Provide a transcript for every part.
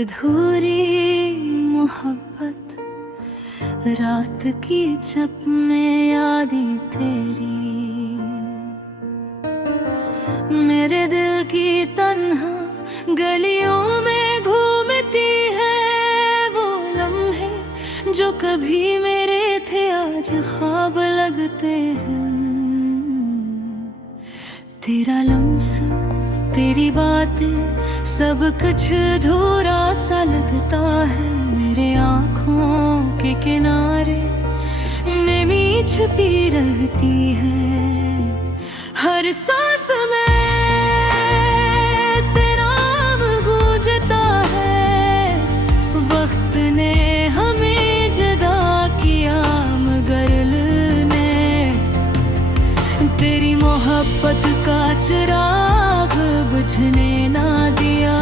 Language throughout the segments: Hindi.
अधूरी मोहब्बत रात की छप में यादें तेरी, मेरे दिल की तन्हा गलियों में घूमती है वो लम्हे जो कभी मेरे थे आज ख्वाब लगते हैं। तेरा लम्स, तेरी बातें, सब कुछ अधूरा सा लगता है। मेरे आँखों के किनारे नमी छिपी रहती है। हर सांस में तेरा नाम गूंजता है। वक्त ने हमें जुदा किया मगर दिल ने तेरी मोहब्बत का चिराग बुझने ना दिया।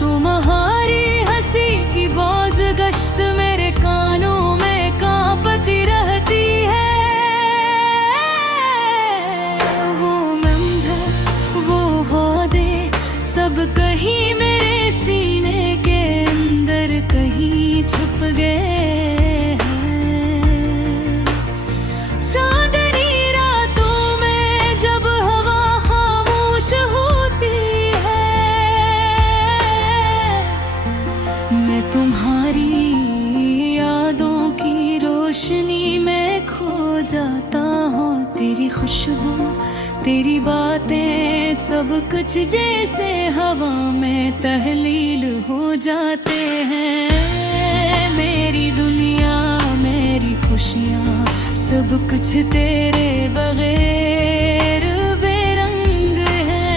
तुम्हारी हंसी की बाज गश्त मेरे कानों में कांपती रहती है। वो मंज़र, वो वादे सब कहीं मेरे सीने के अंदर कहीं छुप गए हैं। चांदनी रातों में जब हवा खामोश होती है, मैं तुम्हारी यादों की रोशनी में खो जाता हूँ। तेरी खुशबू, तेरी बातें, सब कुछ जैसे हवा में तहलील हो जाते हैं। मेरी दुनिया, मेरी खुशियाँ, सब कुछ तेरे बगैर बेरंग है।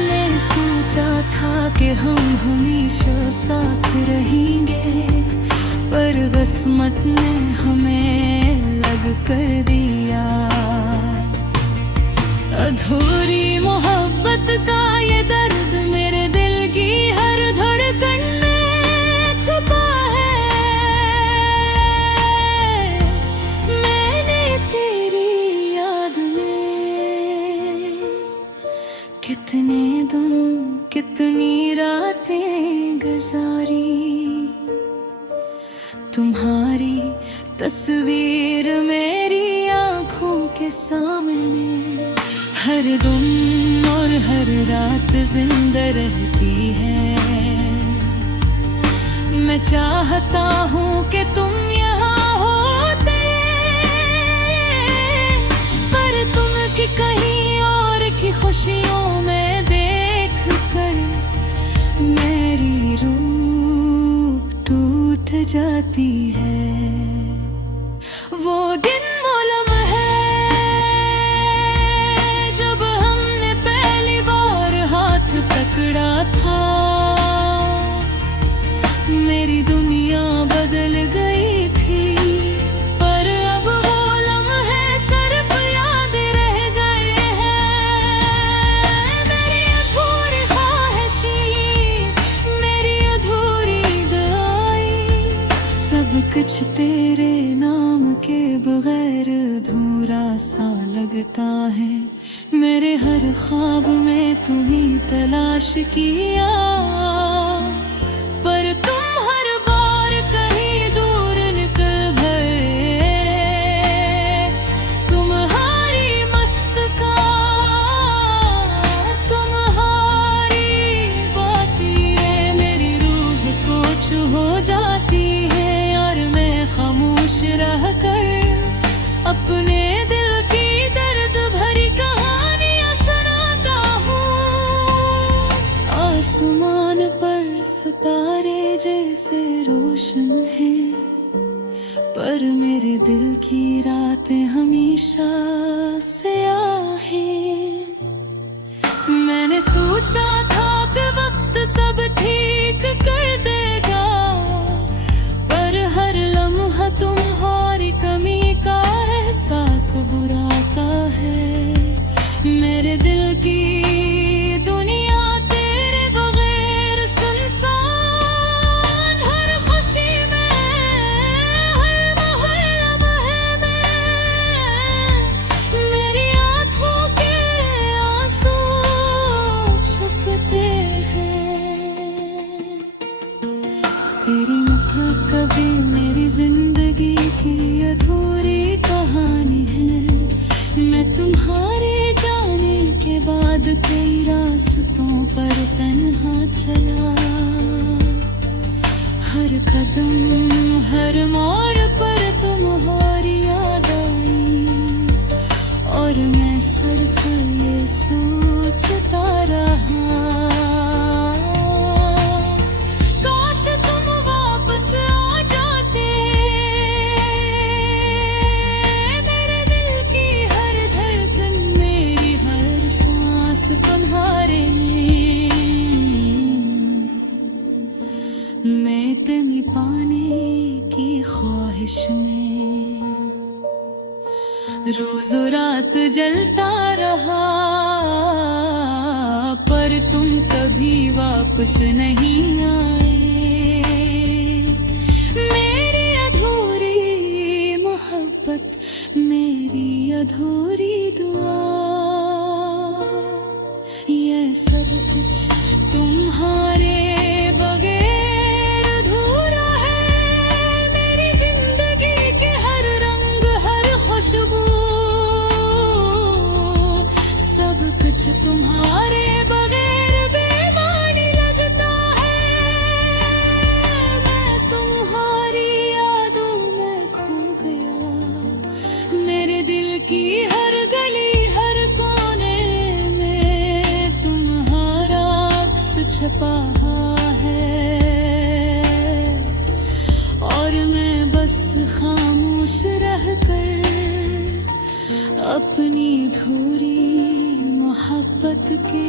मैं सोचा था कि हम हमेशा साथ रहेंगे, पर किस्मत ने हमें अलग कर दिया। अधूरी मोहब्बत का ये दर्द मेरे दिल की हर धड़कन में छुपा है। मैंने तेरी याद में कितने दिन, कितनी रातें गुजारी। तुम्हारी तस्वीर मेरी आँखों के सामने हर दिन और हर रात जिंदा रहती है। मैं चाहता हूँ कि तुम यहाँ होते, पर तुम की कहीं और की खुशियों में देख कर मेरी रूह टूट जाती है। वो दिन वो लम्हे जब हमने पहली बार हाथ पकड़ा था, मेरी दुनिया बदल गई थी। पर अब वो लम्हे सिर्फ याद रह गए हैं। मेरी अधूरी ख्वाहिशें, मेरी अधूरी दुआएं, सब कुछ तेरे नाम के बगैर अधूरा सा लगता है। मेरे हर ख्वाब में तुम्हें तलाश किया, पर तुम हर बार कहीं दूर निकल गए। तुम्हारी मस्त का, तुम्हारी बात ये मेरी रूह को छू जाती है। और मैं खामोश रह कर अपने दिल की दर्द भरी कहानियां सुनाता हूँ। आसमान पर सितारे जैसे रोशन हैं, पर मेरे दिल की रातें हमेशा स्याह हैं। मैंने सोचा था कि वक्त सब ठीक कर देगा, पर हर लम्हा तुम्हारी कमी का एहसास बुराता है। मेरे दिल की दुनिया तेरे याद कई रास्तों पर तन्हा चला, हर कदम हर मोड़ पर तुम्हारी याद आई, और मैं सिर्फ ये सोचता रहा, काश तुम वापस आ जाते। मेरे दिल की हर धड़कन, मेरी हर सांस तुम्हारे लिए, मैं तुम्हें पाने की ख्वाहिश में रोज रात जलता रहा, पर तुम कभी वापस नहीं आए। मेरी अधूरी मोहब्बत, मेरी अधूरी दुआ, ये सब कुछ तुम्हारे बगैर अधूरा है। मेरी जिंदगी के हर रंग हर खुशबू, सब कुछ तुम्हारे बगैर बेमानी लगता है। मैं तुम्हारी यादों में खो गया, मेरे दिल की हर गली हर कोने में तुम्हारा अक्स छपा है, और मैं बस खामोश रहकर अपनी अधूरी मोहब्बत के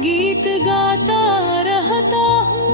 गीत गाता रहता हूँ।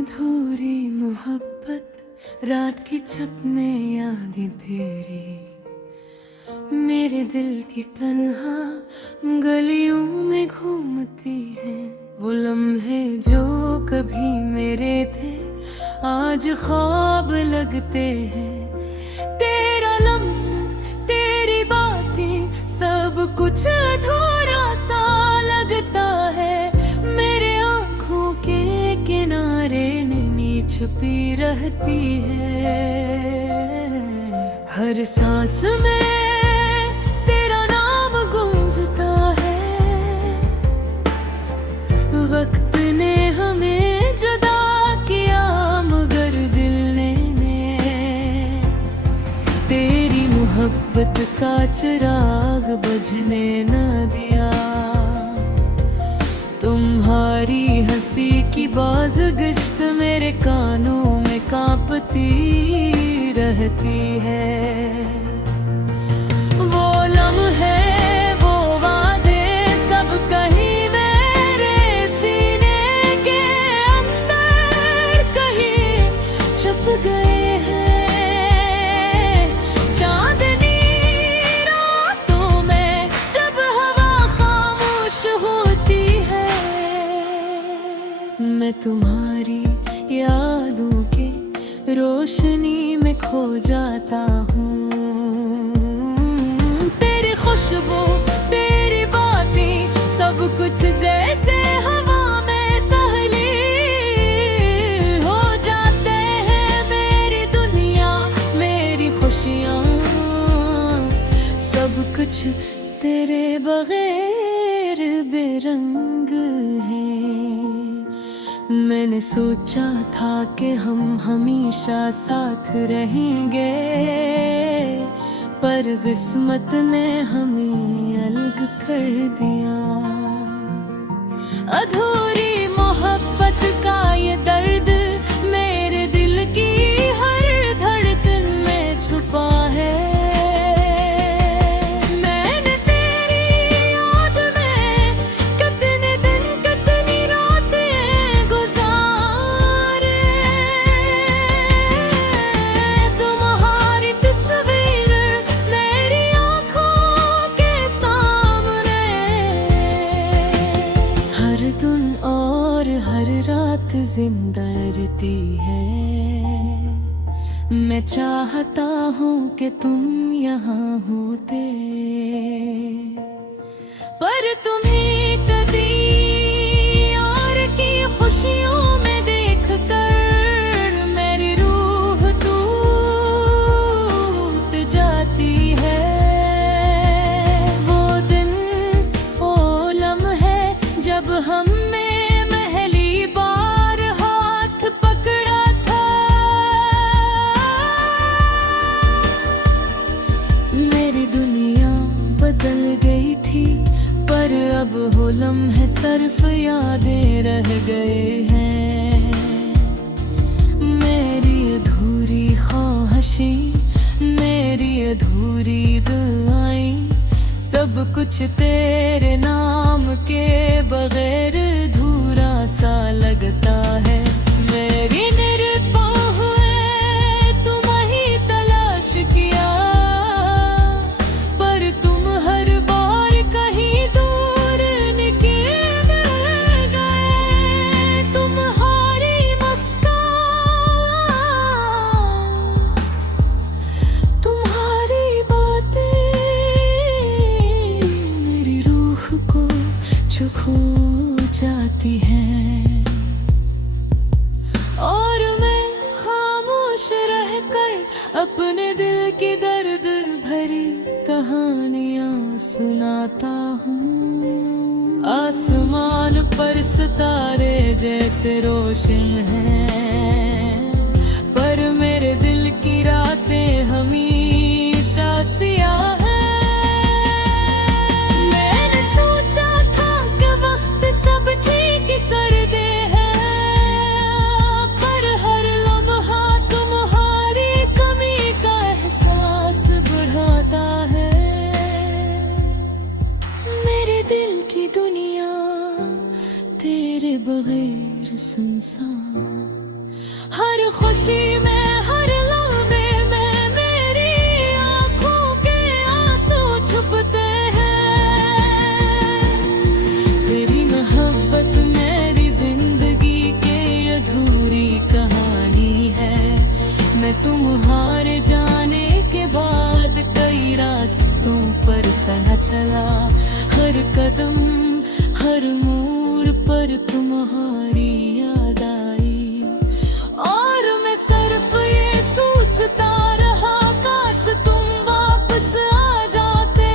अधूरी मोहब्बत, रात की छत में यादें तेरी, मेरे दिल की तन्हा गलियों में घूमती हैं। वो लम्हे जो कभी मेरे थे आज ख्वाब लगते हैं। तेरा लम्स, तेरी बातें, सब कुछ अधूरा सा लगता है। मेरे आँखों के किनारे नमी छुपी रहती है, हर सांस में तेरा नाम गूंजता है। वक्त ने हमें जुदा किया मगर दिल ने तेरी मोहब्बत का चिराग बुझने न दिया। तुम्हारी हंसी की बाज़गिश्त मेरे कानों में कांपती रहती है। वो लम्हे, वो वादे, सब कहीं मेरे सीने के अंदर कहीं छुप गए हैं। चांदनी रातों में जब हवा खामोश होती है, मैं तुम्हारी यादों के रोशनी में खो जाता हूँ। तेरी खुशबू, तेरी बातें, सब कुछ जैसे हवा में तहलील हो जाते हैं। मेरी दुनिया, मेरी खुशियाँ, सब कुछ तेरे बगैर बेरंग है। मैंने सोचा था कि हम हमेशा साथ रहेंगे, पर किस्मत ने हमें अलग कर दिया। अधूरी मोहब्बत का ये दर्द मेरे दिल की हर धड़कन में छुपा है। मैंने तेरी याद में कितने दिन कितनी रातें गुजारे। तुम्हारी तस्वीर मेरी आंखों के सामने मैं चाहता हूँ कि तुम यहाँ होते, पर तुम्हें कभी और की खुशियों में देख कर मेरी रूह टूट जाती है। वो दिन, वो लम्हे जब हमने पहली बार हाथ पकड़ा था, मेरी दुनिया बदल गई थी, पर अब वो लम्हे सिर्फ यादें रह गए हैं। मेरी अधूरी ख्वाहिशें, मेरी अधूरी दुआएं, सब कुछ तेरे नाम के बगैर अधूरा सा लगता है। मेरी निरपा हुए तुम्हें तलाश किया, पर तुम हर बार कहीं दूर निकल गए। तुम्हारी मुस्कान, तुम्हारी बातें मेरी रूह को छू जाती हैं, और मैं खामोश रहकर अपने दिल की दर्द भरी कहानियां सुनाता हूँ। आसमान पर सितारे जैसे रोशन हैं, पर मेरे दिल की रातें हमेशा स्याह हैं। मैंने सोचा था कि वक्त सब ठीक कर दे है, पर हर लम्हा तुम्हारी कमी का एहसास बढ़ाता है। मेरे दिल की दुनिया तेरे बगैर सुनसान, हर खुशी में हर लम्हे में मेरी आंखों के आंसू छुपते हैं। तेरी मोहब्बत मेरी जिंदगी के अधूरी कहानी है। मैं तुम्हारे जाने के बाद कई रास्तों पर तना चला, हर कदम हर मोड़ पर तुम्हारी याद आई, और मैं सिर्फ ये सोचता रहा काश तुम वापस आ जाते।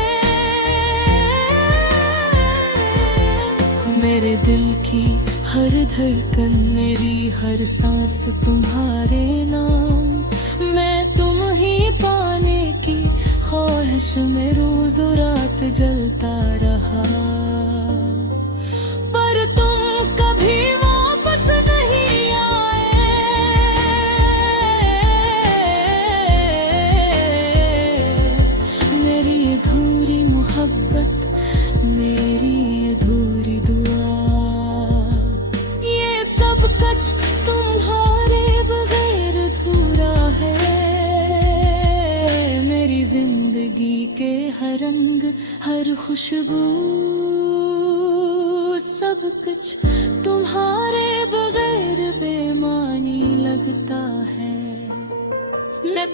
मेरे दिल की हर धड़कन, मेरी हर सांस तुम्हारे नाम, मैं तुम ही पाने की ख्वाहिश में रोज रात जलता रहा, पर तुम कभी वापस नहीं आए। मेरी अधूरी मोहब्बत, मेरी अधूरी दुआ, ये सब कुछ तुम्हारे बगैर अधूरा है। मेरी जिंदगी के हर रंग, हर खुशबू, सब कुछ तुम्हारे बगैर बेमानी लगता है। मैं